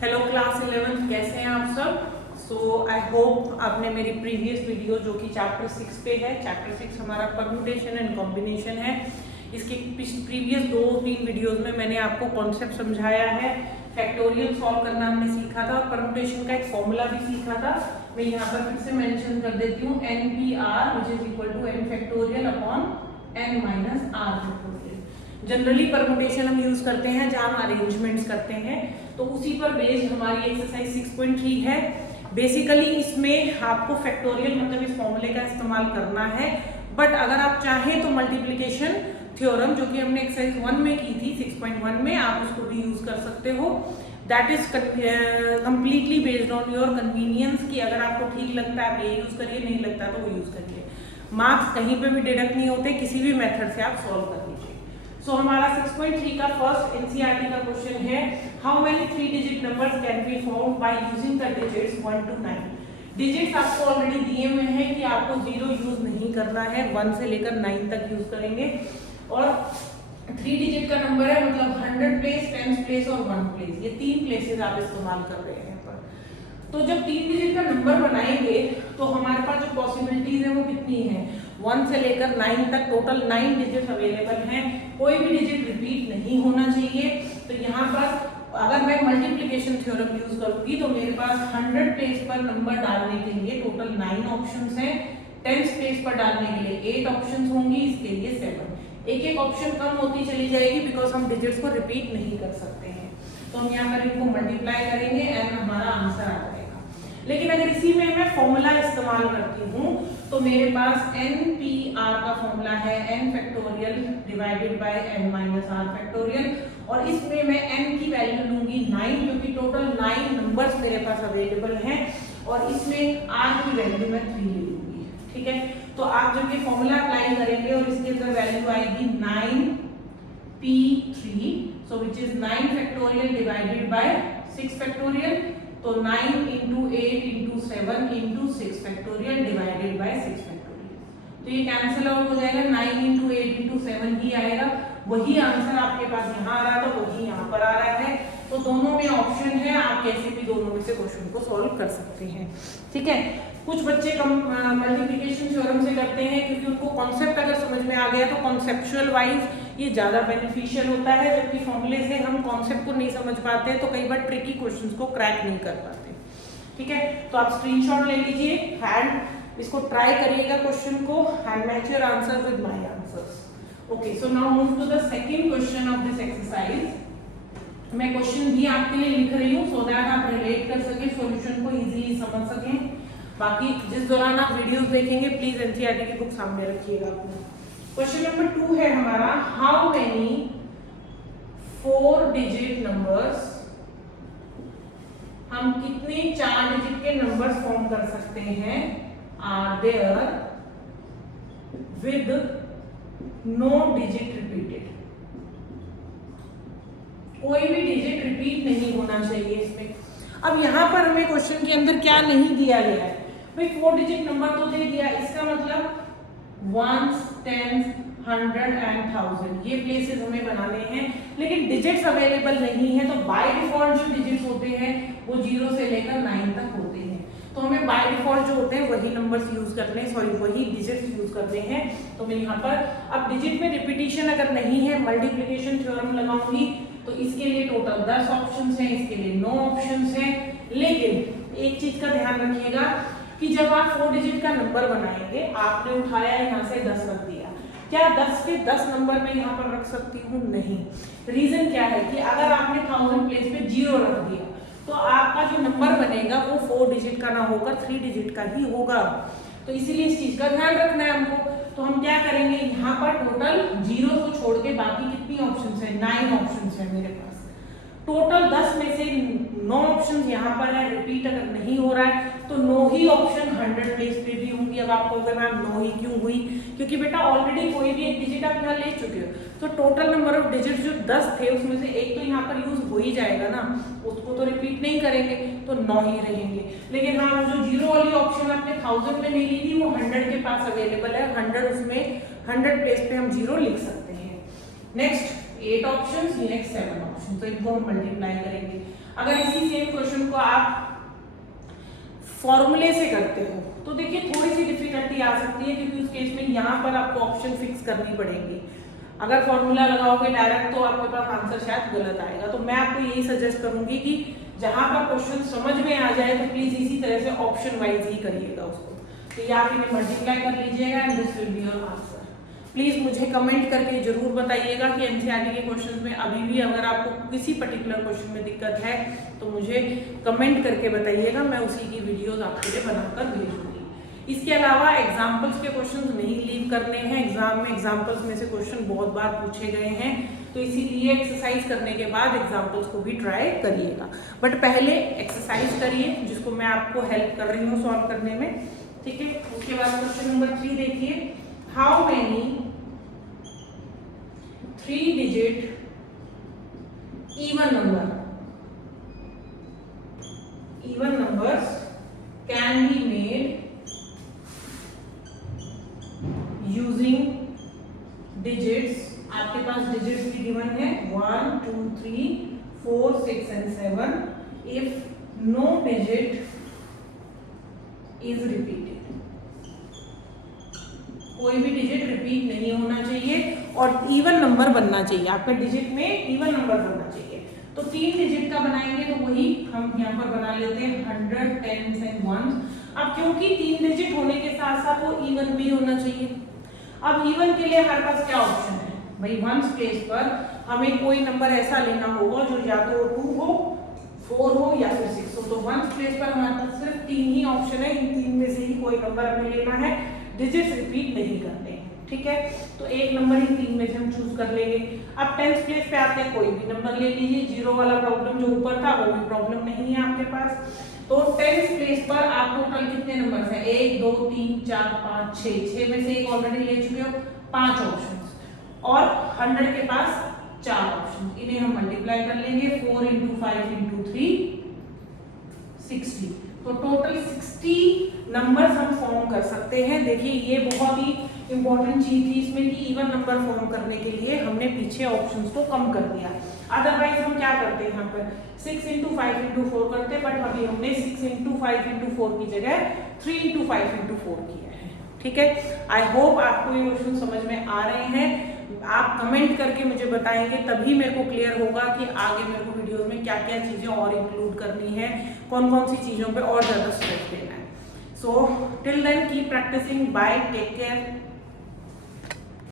Hello class 11 कैसे हैं आप सब। सो आई होप आपने मेरी प्रीवियस वीडियो जो कि चैप्टर 6 पे है, चैप्टर 6 हमारा परम्यूटेशन एंड कॉम्बिनेशन है। इसके प्रीवियस 2-3 वीडियोस में मैंने आपको कॉन्सेप्ट समझाया है, फैक्टोरियल सॉल्व करना हमने सीखा था और परम्यूटेशन का एक फॉर्मूला भी सीखा था। मैं यहाँ पर फिर से मेंशन कर देती हूँ, NPR which is equal to n factorial upon n minus r factorial. Generally permutation हम यूज करते हैं जहां हम अरेंजमेंट्स करते हैं, तो उसी पर बेस्ड हमारी एक्सरसाइज 6.3 है। बेसिकली इसमें आपको फैक्टोरियल मतलब इस फॉर्मूले का इस्तेमाल करना है, बट अगर आप चाहें तो मल्टीप्लिकेशन थ्योरम जो कि हमने एक्सरसाइज 1 में की थी 6.1 में, आप उसको भी यूज कर सकते हो। That is completely based on your convenience कि अगर आपको ठीक लगता है आप ये यूज करिए, नहीं लगता तो वो यूज करिए। मार्क्स कहीं पे भी डिडक्ट नहीं होते, किसी भी मेथड से आप सॉल्व कर लीजिए। सो हमारा 6.3 का फर्स्ट एनसीईआरटी का क्वेश्चन है, how many 3 digit numbers can be found by using the digits 1 to 9। Digits आपको ऑलरेडी दिए हुए हैं कि आपको 0 यूज नहीं करना है, 1 से लेकर 9 तक यूज करेंगे। और 3 डिजिट का नंबर है मतलब 100 प्लेस, 10 प्लेस और 1 प्लेस, ये 3 प्लेसेस आप इस्तेमाल कर रहे हैं पर। तो जब 3 डिजिट का नंबर बनाएंगे तो हमारे पास जो पॉसिबिलिटीज है वो कितनी है, 1 से लेकर 9 तक टोटल 9 डिजिट अवेलेबल हैं। कोई भी डिजिट रिपीट नहीं होना चाहिए। तो यहाँ पर अगर मैं मल्टीप्लिकेशन थ्योरम यूज करूंगी तो मेरे पास 100 प्लेस पर नंबर डालने के लिए टोटल 9 ऑप्शंस हैं, 10 प्लेस पर डालने के लिए 8 ऑप्शंस होंगी, इसके लिए 7। एक एक ऑप्शन कम होती चली जाएगी बिकॉज हम डिजिट्स को रिपीट नहीं कर सकते हैं। तो हम यहाँ पर इनको मल्टीप्लाई करेंगे एंड हमारा आंसर आ जाएगा। लेकिन अगर इसी में मैं फॉर्मूला इस्तेमाल करती हूँ तो मेरे पास NPR का फॉर्मूला है n factorial divided by n minus r factorial, और इसमें मैं n की वैल्यू लूंगी 9 क्योंकि टोटल 9 नंबर्स मेरे पास अवेलेबल हैं, और इसमें r की वैल्यू मैं 3 ले लूंगी। ठीक है, तो आप जब ये फॉर्मूला अप्लाई करेंगे और इसके अंदर वैल्यू आएगी 9p3, so which is 9 factorial divided by 6 factorial, तो 9 into 8 into 7 into 6 factorial divided by 6 factorial. तो ये कैंसिल आउट हो जाएगा, 9 into 8 into 7 ही आएगा। वही आंसर आपके पास यहाँ आ रहा था वही यहाँ पर आ रहा है। तो दोनों में ऑप्शन है, आप कैसे भी दोनों में से क्वेश्चन को सॉल्व कर सकते हैं। ठीक है, कुछ बच्चे मल्टीप्लिकेशन थ्योरम से करते हैं क्योंकि उनको कॉन्सेप्ट अगर समझ में आ गया तो कॉन्सेप्चुअल वाइज ये ज्यादा बेनिफिशियल होता है, जबकि फॉर्मूले से हम कॉन्सेप्ट को नहीं समझ पाते तो कई बार ट्रिकी क्वेश्चंस को क्रैक नहीं कर पाते। ठीक है, तो आप स्क्रीनशॉट ले लीजिए, हैंड इसको ट्राई करिएगा क्वेश्चन को, hand match your answer with my answers. Okay, so now move to the second question of this exercise. मैं क्वेश्चन भी आपके लिए लिख रही हूँ सो दैट आप रिलेट कर सके, सॉल्यूशन को इजीली समझ सकें। बाकी जिस दौरान आप वीडियोस देखेंगे प्लीज एनसीईआरटी की बुक सामने रखिएगा अपने। क्वेश्चन नंबर 2 है हमारा, हाउ मेनी 4 डिजिट नंबर्स, हम कितने 4 डिजिट के नंबर्स फॉर्म कर सकते हैं, are there with no digit repeated. कोई भी डिजिट रिपीट नहीं होना चाहिए इसमें। अब यहां पर हमें क्वेश्चन के अंदर क्या नहीं दिया गया है भाई, 4 डिजिट नंबर तो दे दिया, इसका मतलब 1s, 10s, 100 and 1000 ये प्लेसेस हमें बनाने हैं, लेकिन डिजिट्स अवेलेबल नहीं है। तो बाय डिफॉल्ट जो डिजिट्स होते हैं वो 0 से लेकर 9 तक होते हैं, तो हमें बाय डिफॉल्ट जो होते हैं वही नंबर्स यूज करने हैं, सॉरी वही डिजिट्स यूज करने हैं। तो मैं यहाँ पर अब डिजिट में रिपीटिशन अगर नहीं है, मल्टीप्लिकेशन थ्योरम लगाऊंगी तो इसके लिए टोटल 10 ऑप्शंस हैं, इसके लिए 9 ऑप्शंस हैं। लेकिन एक चीज का ध्यान रखिएगा कि जब आप 4 डिजिट का नंबर बनाएंगे, आपने उठाया यहाँ से 10 रख दिया, क्या 10 के 10 नंबर में यहाँ पर रख सकती हूँ? नहीं। रीजन क्या है कि अगर आपने 1000 प्लेस पे 0 रख दिया तो आपका जो नंबर बनेगा वो 4 डिजिट का ना होकर 3 डिजिट का ही होगा। तो इसीलिए इस चीज का ध्यान रखना है हमको। तो हम क्या करेंगे, यहाँ पर टोटल 0 को छोड़ के बाकी कितनी ऑप्शंस है, 9 ऑप्शंस है मेरे पास। टोटल 10 में से 9 ऑप्शंस यहाँ पर है, रिपीट अगर नहीं हो रहा है तो 9 ही ऑप्शन 100 प्लेस पे भी होंगी। अब आपको अगर मैम 9 ही क्यों हुई, क्योंकि बेटा ऑलरेडी कोई भी एक डिजिट आप यहाँ ले चुके हो, तो टोटल नंबर ऑफ डिजिट जो 10 थे उसमें से एक तो यहाँ पर यूज हो ही जाएगा ना, उसको तो रिपीट नहीं करेंगे, तो 9 ही रहेंगे। लेकिन हाँ, जो 0 वाली ऑप्शन आपने 1000 में नहीं ली थी वो 100 के पास अवेलेबल है, 100 उसमें 100 प्लेस पे हम 0 लिख सकते हैं। नेक्स्ट 8 ऑप्शंस, नेक्स्ट 7 ऑप्शन, तो इनको हम मल्टीप्लाई करेंगे। अगर इसी सेम क्वेश्चन को आप फॉर्मूले से करते हो तो देखिए थोड़ी सी डिफिकल्टी आ सकती है, क्योंकि उस केस में यहाँ पर आपको ऑप्शन फिक्स करनी पड़ेगी। अगर फॉर्मूला लगाओगे डायरेक्ट तो आपके पास आंसर शायद गलत आएगा। तो मैं आपको यही सजेस्ट करूंगी कि जहां पर क्वेश्चन समझ में आ जाए तो प्लीज इसी तरह से ऑप्शन वाइज ही करिएगा उसको। तो या फिर मल्टीप्लाई कर लीजिएगा and this will be your answer. Please मुझे कमेंट करके जरूर बताइएगा कि एनसीईआरटी के क्वेश्चंस में अभी भी अगर आपको किसी पर्टिकुलर क्वेश्चन में दिक्कत है तो मुझे कमेंट करके बताइएगा, मैं उसी की वीडियोस आपके लिए बनाकर भेजूंगी। इसके अलावा एग्जाम्पल्स के क्वेश्चंस नहीं लीव करने हैं। एग्जाम में एग्जाम्पल्स में से क्वेश्चन बहुत बार पूछे गए हैं, तो इसीलिए एक्सरसाइज करने के बाद एग्जाम्पल्स को भी ट्राई करिएगा। बट पहले एक्सरसाइज करिए जिसको मैं आपको हेल्प कर रही हूँ सॉल्व करने में, ठीक है। उसके बाद क्वेश्चन नंबर 3 देखिए, how many 3 digit even numbers can be made using digits। आपके पास डिजिट्स भी गिवन है 1 2 3 4 6 and 7 if no digit is repeated। कोई भी डिजिट रिपीट नहीं होना चाहिए और इवन नंबर बनना चाहिए, आपका डिजिट में इवन नंबर बनना चाहिए। तो 3 डिजिट का बनाएंगे तो वही हम यहाँ पर बना लेते हैं 100 10s and 1s। अब क्योंकि 3 डिजिट होने के साथ साथ वो इवन भी होना चाहिए। अब इवन के लिए हमारे पास क्या ऑप्शन है भाई, 1s प्लेस पर हमें कोई नंबर ऐसा लेना होगा जो या तो 2 हो 4 हो या फिर 6 हो। तो 1s प्लेस पर हमारे पास सिर्फ 3 ही ऑप्शन है, इन 3 में से ही कोई नंबर हमें लेना है, डिजिट्स रिपीट नहीं करने हैं, ठीक है। तो एक नंबर ही 3 में से हम चूज कर लेंगे। अब 10th प्लेस पे आते हैं, कोई भी नंबर ले लीजिए, 0 वाला प्रॉब्लम जो ऊपर था वो भी प्रॉब्लम नहीं है आपके पास। तो 10th प्लेस पर आप टोटल कितने नंबर हैं 1 2 3 4 5 6 में से एक ऑलरेडी ले चुके हो, 5 ऑप्शन और 100 के पास 4 ऑप्शन, इन्हें हम मल्टीप्लाई कर लेंगे 4 × 5 × 3 60। तो टोटल 60 नंबर्स हम फॉर्म कर सकते हैं। देखिए ये बहुत ही इंपॉर्टेंट चीज थी इसमें कि इवन नंबर फॉर्म करने के लिए हमने पीछे ऑप्शंस को कम कर दिया। अदरवाइज हम क्या करते हैं यहाँ पर 6 × 5 × 4 करते, बट अभी हमने 6 × 5 × 4 की जगह 3 × 5 × 4 किया है, ठीक है। आई होप आपको ये क्वेश्चन समझ में आ रहे हैं। आप कमेंट करके मुझे बताएंगे तभी मेरे को क्लियर होगा कि आगे मेरे को वीडियो में क्या क्या चीजें और इंक्लूड करनी है, कौन कौन सी चीजों पे और ज्यादा स्ट्रेस देना है। So till then keep practising, bye, take care.